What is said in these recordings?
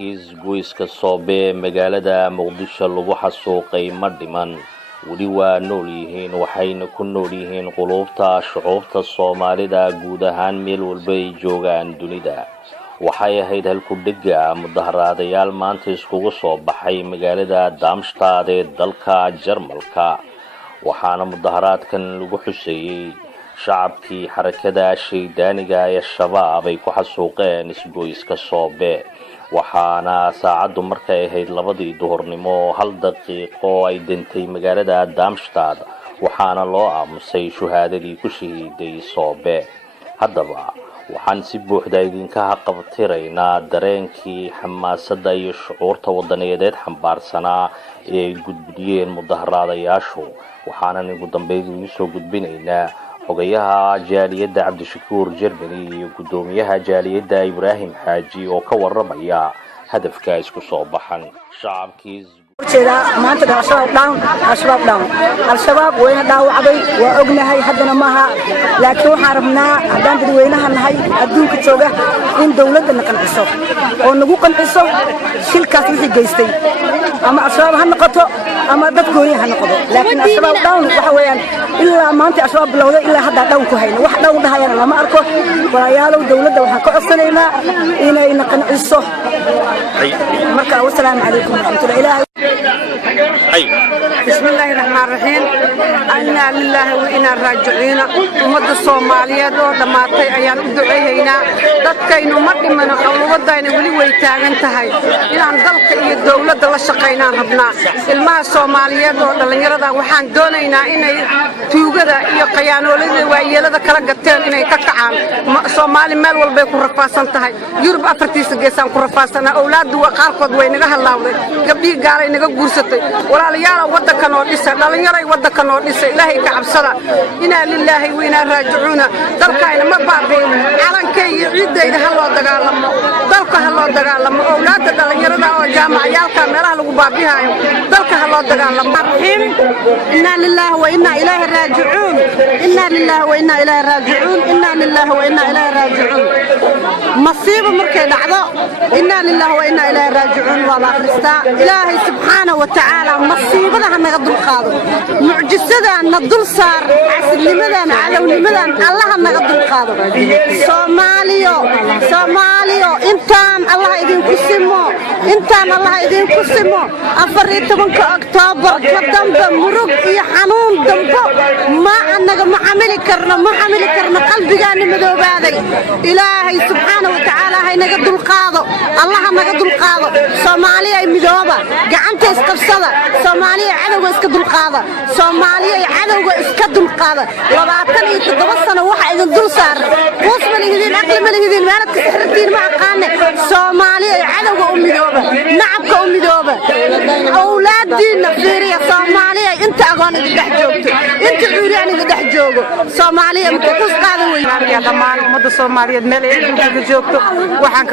shacabkii isgoyska Soobe magaalada Muqdisho lagu xasuuqay ma dhiman wali waa nool yihiin waxayna ku nool yihiin qulubta shucuubta Soomaalida guud ahaan meel walba ay joogaan dunida waxay ahayd halku dhiga mudaharaadayaal maanta iskugu soo baxay magaalada Darmstadt ee dalka Jarmalka waxaana mudaharaadkan lagu xuseeyay shacabkii xarakada shaydaaniga ee shabaab ay ku xasuuqeen isgoyska Soobe waxaana saacadu markay ahayd 2 duhurnimo 1 daqiiqo ay dintay magaalada Darmstadt waxaana loo aamusay shuhaadadii ku shahiiday Soobe haddaba waxaan si buuxda idinka qabtiraynaa dareenkii xamaasadda iyo shucuurta wadaniyadeed xambaarsanaa ee ay gudbiyeen mudaharaadayaashu waxaana ugu dambeyn soo gudbinaynaa xogayaha jaaliyadda Cabdishakuur Jermani iyo gudoomiyaha jaaliyadda Ibrahim Xaaji oo ka waramaya hadafka isku soo baxan shacabkii maanta al-shabaab wayna dhaawacday waa ognahay haddana maaha laakiin waxaan rabnaa haddaan dadweynaha nahay adduunka jooga in dawladda na qanciso oo nagu qanciso shilkaas wixii geystay ama al-shabaab ha noqoto ama dad gooni ha noqdo laakiin al-shabaab dhawn waxa weeyaan ilaa maanta al-shabaab bilowday ilaa hadda dhawn ku hayno wax dhawn dhahayana lama arko walaalayaalow dawladda waxaan ka codsanaynaa inay na qanciso marka wassalaamu calaykum warahmatullahi بسم الله الرحمن الرحيم أنا لله وإنا راجعين ومد الصوماليات ودماتي أيام دعينا dadkaynu ma dhimano qowlwadayna wali way taagan tahay inaan dalka iyo dawladda la shaqeynaan rabnaa ilmaha Soomaaliyeed oo dhalinyarada waxaan doonaynaa inay tuugada iyo qayaanoolada waayelada kala gateen inay ka kacaan Soomaali meel walba ku rafaasan tahay Yurub afartiisa geesan ku rafaasana awlaadu qaarkood way naga halawday gabdhii gaalay naga guursatay walaalayaal wadankan oo dhisa dhalinyaray wadankan oo dhisa ilaahay ka cabsada ina lillahi wa inna raaji'uuna dalkayna ma baaqay calankay ciidayda ha loo dagaalamo dalka ha loo dagaalamo awlaadda dhalinyarada oo jaamacadka meelaha lagu baabihayo dalka ha loo dagaalamo inna lillahi wa inna ilayhi raaji'uun inna lillahi wa inna ilayhi raaji'uun inna lillahi wa inna ilayhi raaji'uun masiibo markay dhacdo inna lillahi wa inna ilayhi raaji'uun waa la akhristaa ilaahay subhanahu wa ta'ala masiibada naga dulqaado mucjisada dul saar aslimadan cadawnimadan Allah naga dulqaado Soomaaliyo intaan Allah idin ku simo afartanka Oktoobar ka dambe murug iyo xanuun dambo ma anaga ma xamili karno qalbigaana madoobaaday ilaahay subhanahu wa ta'ala hay naga dulqaado Allah naga dulqaado Soomaaliya midooba gacanta isqabsada Soomaaliya cadawga iska dulqaada Soomaaliya cadawga iska dulqaada 27 sano waxa idin dul saar qof ma lihidin aqli ma lihidin maalad ka xirtiin ma aqaan Soomaaliya cadawga midooba nacabka midooba awlaadina fiiriya Soomaaliya inta aqoon idin dhex joogto inta cuuriyaan idin dhex joogo Soomaaliya ma ku qaado weeyaan dhamaan umada Soomaaliyeed meel ay ugu joogto waxaan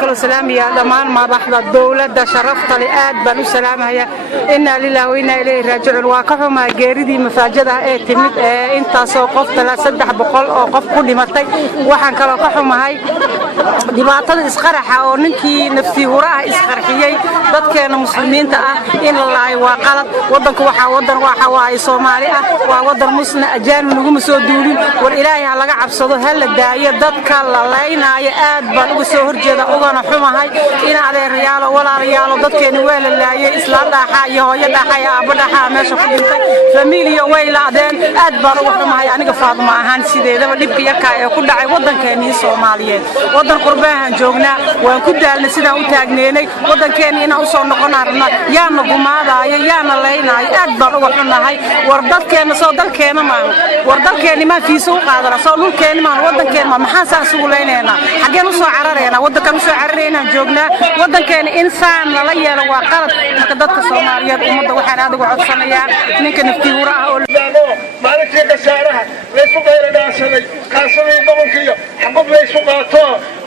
kaloo salaamiyaa dhamaan madaxda dawladda sharafta leh aad baan u salaamaya inna lillahi wa inna ilayhi raaji'uun waa ka xumaa geeridii mafaajada ee timid intaasoo qof 300 oo qof ku dhimatay waxaan kaloo ka xumahay dhibaatada isqaraxa oo ninkii nafsi huraha isqarxiyay dadkeena muslimiinta ah in la waa qalad wadanku waxa waa Soomaali ah waa wadan muslim ajaanib lagu soo duulin war ilaahay ha laga cabsado hal la daayo dadka la leenayo aad baan uga soo horjeeda ugana xumahay in adeerayaal walaalayaal dadkeena waa la laayay islaan dhaxa iyo hooyo dhaxa iyo aaba dhaxa meesha ku dhintay familia way laadeen aad baan uga xumahay aniga Faaduma ahaan sideedaba dhibka yarka ee ku dhacay wadankeena Soomaaliyeed wadan qurbahan joognaa waan ku daalnay sidaan u taagneenay wadankeena inaan soo noqonarna yaana gumaadaayo yaana leenaay aad baan uga xumahay war dadkeena soo dalkeena ma fiiso u qaadana soo dhulkeena ma wadankeena maxaa saan sugu leenayna xageen u soo cararayna wadankan u soo cararayna joognaa wadankeena insaan la yeelo waa qalad marka dadka Soomaaliyeed umada waxaan aad uga codsanayaa ninka naftii huraha oo maalintii qasaaraha leesu qeyradaasay qaasay gobolkiyo xabad leesu qaato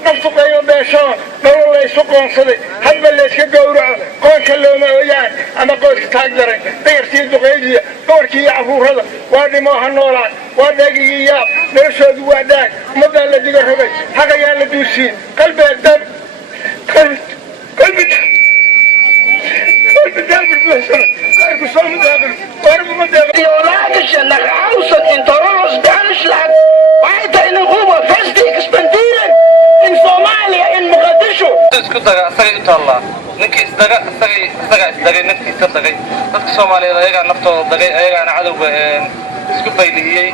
naftu qeyro beesho dawlad leesu qoonsaday hadba leeska gowraco qoonka looma ooyaan ama qoyska taag daray deyrtii duqeydiya goorkii cafuurada waa dhimo ha noolaan waa dhagiya noloshoodu waa dhaag umada la diga rogay haqayaan la duusiin qalbeed dab ninkii isaga isdagay naftiisa dagay dadka Soomaaliyeed ayaga naftooda dagay ayagana cadawga isku bayliyay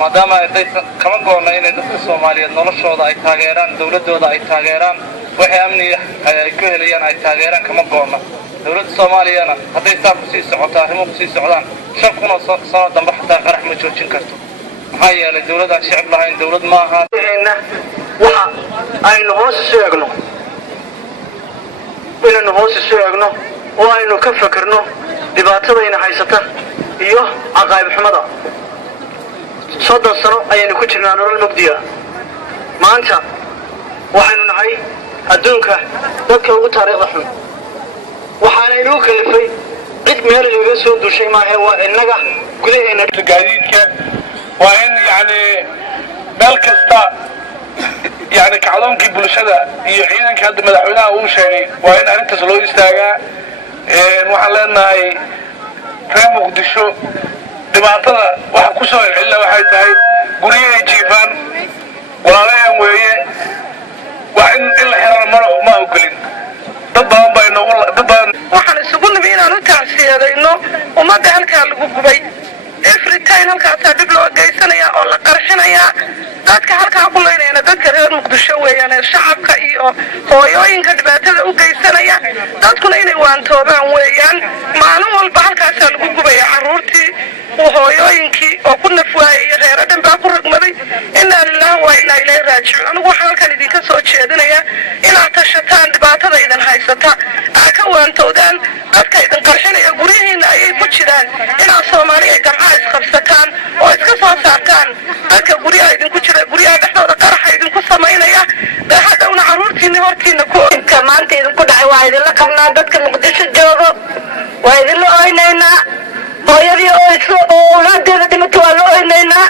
maadaama ay kama go'no inay dadka Soomaaliyeed noloshooda ay taageeraan dawladooda ay taageeraan waxay amni ay ku helayaan ay taageeraan kama go'no dawladda Soomaaliyeedna haday taab ku sii socoto arrimo ku sii socdaan 5 kun oo sano dambe xataa qarax ma joojin karto maxaa yeelay dawladda shacab lahayn dawlad ma aha waxa aynu hoos sheegno inaynu hoos sheegno oo aynu ka fakarno dhibaatadayna haysata iyo aqaayb xumada 30 sano ayaynu ku jirnaa nolol mugdiya maanta waxaynu nahay adduunka dadka ugu taariikhda xun waxaana inuu kalifay cid meel laga soo dushay maahe waa inaga gudaheena gaadiidka waa in meel kasta kacdoonkii bulshada iyo ciidanka hadda madaxweynaha uu sheegay waa in arrintaas loo istaagaa waxaan leenahay reer Muqdisho dhibaatada waxa ku soo celceliya waxay tahay guryaha jiifaan walaalahan weeye waa in la xiro ma ogolin dad badan bay nagu waxaan isugu nimid inaan u tacsiyadayno ummadda halkaa lagu gubay every time halkaas dib loo geysanaya oo la qarxinaya dadka halkaa ku leeyahay dadka reer Muqdisho weeyaan shacabka iyo hooyooyinka dhibaatada u geysanaya dadkuna inay waantoobaan weeyaan maalin walba halkaas lagu gubay caruurtii hooyooyinkii oo ku nafwaayay reer dhan baa ku ragmaday inna lillahi wa inna ilayhi raaji'uun anigu waxaan halkan idinka soo jeedinaya inaad tashataan dhibaatada idin haysata ka waantoodaan dadka idin qarxinaya guryihiina ayay ku jiraan inaad Soomaaliya gamcaha isqabsataan oo iska soo saartaan dadka guryaha idinku jira guryaha dhexdooda qaraxa idinku samaynaya hadawna caruurtiina hortiina ku inta maanta idinku dhacay waa idinla qabnaa dadka Muqdisho joogo waa idinla oynaynaa hooyadii oo awlaadeeda dhimato waa la oynaynaa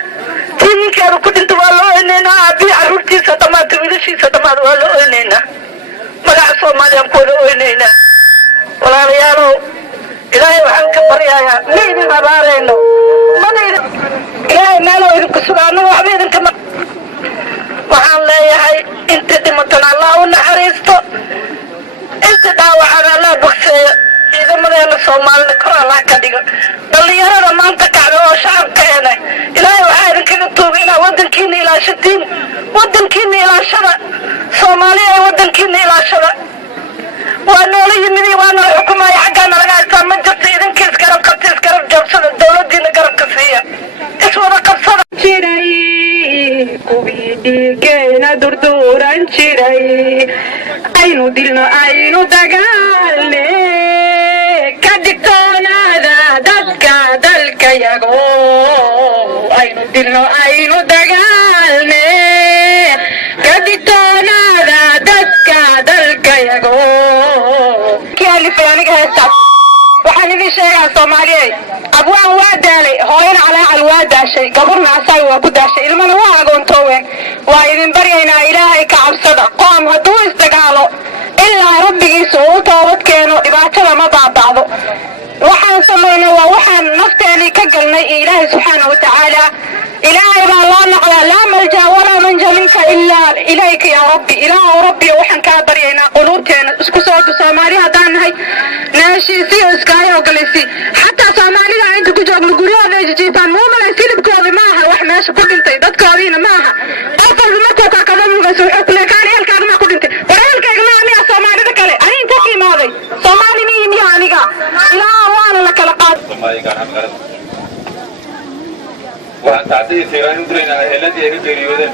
tiinkeeda ku dhinta waa la oynaynaa aabbii caruurtiisa dhammaanta wiilashiisa dhammaad waa la oynaynaa magaca Soomaaliya ku wada oynaynaa walaalayaalow ilaahay waxaan ka baryayaa meedin habaarayno ilaahay meeloo idinku sugaano waxba idinkama waxaan leeyahay inta dhimatan Allah u naxariisto inta dhaawacan Allah bogseeyo ciidamadeena Soomaalida kor Allah ka dhigo dhalinyarada maanta kacdo oo shacabkeena ilaahay waxaa idinkaga tuugay inaa wadankiina ilaashatiin wadankiina ilaashada Soomaaliya wadankiina ilaashada waa noola yimid waana xukuumay xaqana laga haystaa ma jirto idinka isgarab qabtay isgarab jabsada dawladdiina garabka siiya iswada qabsada jiray kubidigeena durduran jiray aynu dilno aynu dagaalne ka digtoonaada dadka dalka yago aynu dilno aynu dagaalne ka digtoonaada dadka dalka yago waxaan idin sheegaa Soomaaliyeed abwaan waa daalay hooyana calaacal waa daashay gabarna asaga waa ku daashay ilmana waa agoontooween waa idin baryaynaa ilaahay ka cabsada qoom hadduu isdagaalo ilaa rabbigiisa uu toobad keeno dhibaatada ma baaba'do waxaan samaynay waa waxaan nafteeni ka galnay ilaahay subxaanahu wa ta'aala ilaahay baa loo naqdaa laa malja walaa manja minka ilaa ilayka ya rabbi ilaahu rabbi waxaan kaa baryaynaa quluubteena isku soo Soomaaliya haddaan nahay naashiisi iskaayo galisi xataa Soomaalida inta ku joogno guryahooda jiifaan muumala silibkooda maaha wax meesha ku dhintay dadkoodiina maaha qofka markuu ka qadamuga soo xukle kaan halkaaga ma ku dhintay waraalkaaga ma aniga Soomaalida kale ani inta qiimooday Soomaali miyi aniga ilaa waana la kala qaad waxaan tacdiid fiiran u direynaa ehelladii ay ka geeriyoodeen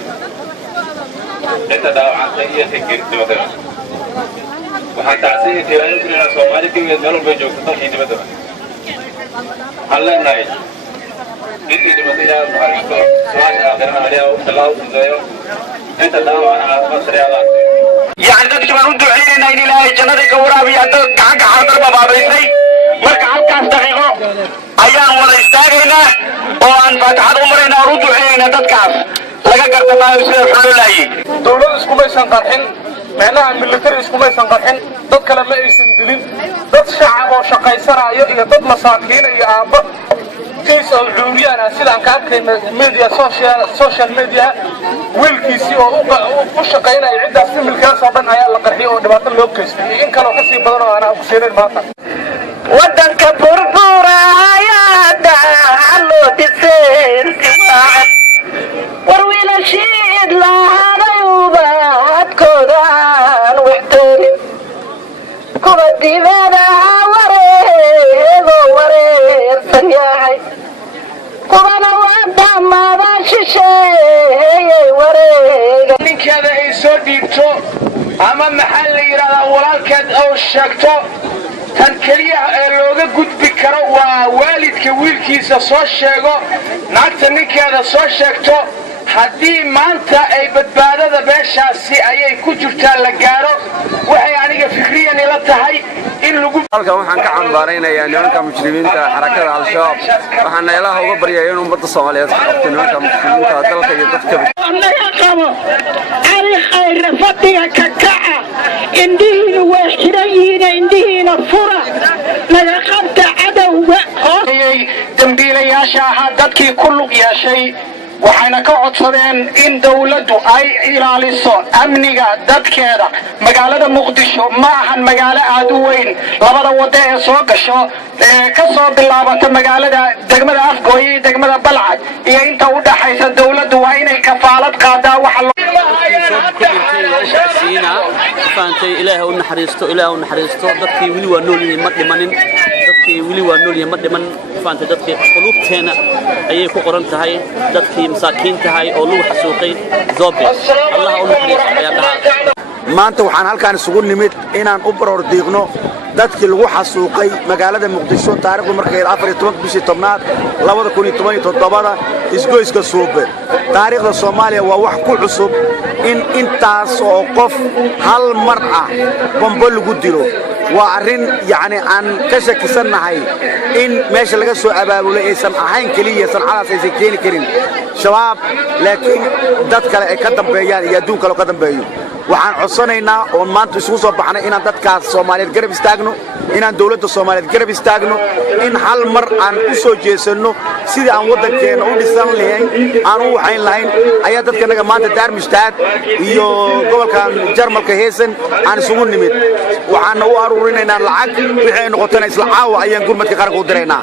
inta dhaawacantay iyo inta geeriyoodeen waxaan tacdiid fiiran u direynaa Soomaali geerid meel walba joogto dalkii dibadda waxaan leenahay intii dhimatay ilaa muxariisto su'aasha aakhirana aliyaa u talaa u fudeeyo inta dhaawacana caafimaad sariica يعني dadka baan u duceynaa in Ilaahay jannada ka waraabiyo dad gacan xardar babaabaysay marka halkaas daqiiqo ayaan wada istaagaynaa oo aan faataxada u maraynaa u duceynaa dadkaas laga gartamaayo sida xululaayay dawladdu isku maysan qarxin معناها ملتري اسكو ما يسان قرحين dad kale ma aysan dilin dad shacab oo shaqaysanayo iyo dad masaakiin iyo aabba kiis oo cuuriyana sidaan ka arkayna media social media wiilkiisi oo u shaqaynaya cidaas milkaas oo dhan ayaa la qarxiyay oo dhibaato loo geystay in kale oo ka sii badan oo ana ku seenay maanta wadanka burburaya daalo diseen war wiilashid lahaday ubadkoodaan wixtoonin kuwa dibada wareersan yahay kuwana wadamada shisheeyey wareega ninkeeda ay soo dhiibto ama maxaa la yidhahdaa walaalkeed oo sheegto tan keliya ee looga gudbi karo waa waalidka wiilkiisa soo sheego naagta ninkeeda soo sheegto haddii maanta ay badbaadada beeshaasi ayay ku jirtaa la gaaro waxay aniga fikriyan ila tahay in lagu halkan waxaan ka cambaaraynayaa nimanka mujrimiinta xarakada al-shabaab waxaana ilaaha uga baryayaa in ummadda Soomaaliyeed ka qabto nimanka mujrimiinta dalka iyo dadka annaga qabo ari khayr fadhiga ka kaca indihiina way xiran yihiin indihiina fura laga qabta cadawga ayay dambiilayaasha ahaa dadkii ku lug yeeshay waxayna ka codsadeen in dawladdu ay ilaaliso amniga dadkeeda magaalada muqdisho ma ahan magaalo aad u weyn labada wado ee soo gasho ka soo bilaabata magaalada degmada Afgooye iyo degmada Balcad iyo inta u dhaxaysa dawladdu waa inay kafaalad qaadaa waxa faantay ilaahay u naxariisto dadkii wili waa nool yihiin ma dhimanin dadkii wili waa nool yihiin ma dhiman faantay dadkii qulubteena ayay ku qoran tahay dadkii مساكين تهاي أو لو حسوقي زوبي الله أقول maanta waxaan halkaan isugu nimid inaan u baroor diiqno dadkii lagu xasuuqay magaalada Muqdisho taariikhdu markay 14 bishii 10aad 2017 isgoyska Suube taariikhda Soomaaliya waa wax ku cusub in intaas oo qof hal mar ah bombo lagu dilo waa arin yaani aan ka shakisanahay in meesha laga soo abaabulay aysan ahayn kaliya sancadaas aysan keeni karin shabaab laakiin dad kale ay ka dambeeyaan iyo adduun kale ka dambeeyo waxaan codsanaynaa oo maanta isugu soo baxnay inaan dadkaas Soomaaliyeed garab istaagno inaan dawladda Soomaaliyeed garab istaagno in hal mar aan u soo jeesano sidii aan wadankeena u dhisan lahayn aan u waxayn lahayn ayaa dadkanaga maanta Daarmishtaad iyo gobolkan Jarmalka Heesan aan isugu nimid waxaan u aruurinaynaa lacag wixii ay noqotana isla caawa ayaan gurmadka qaranka u diraynaa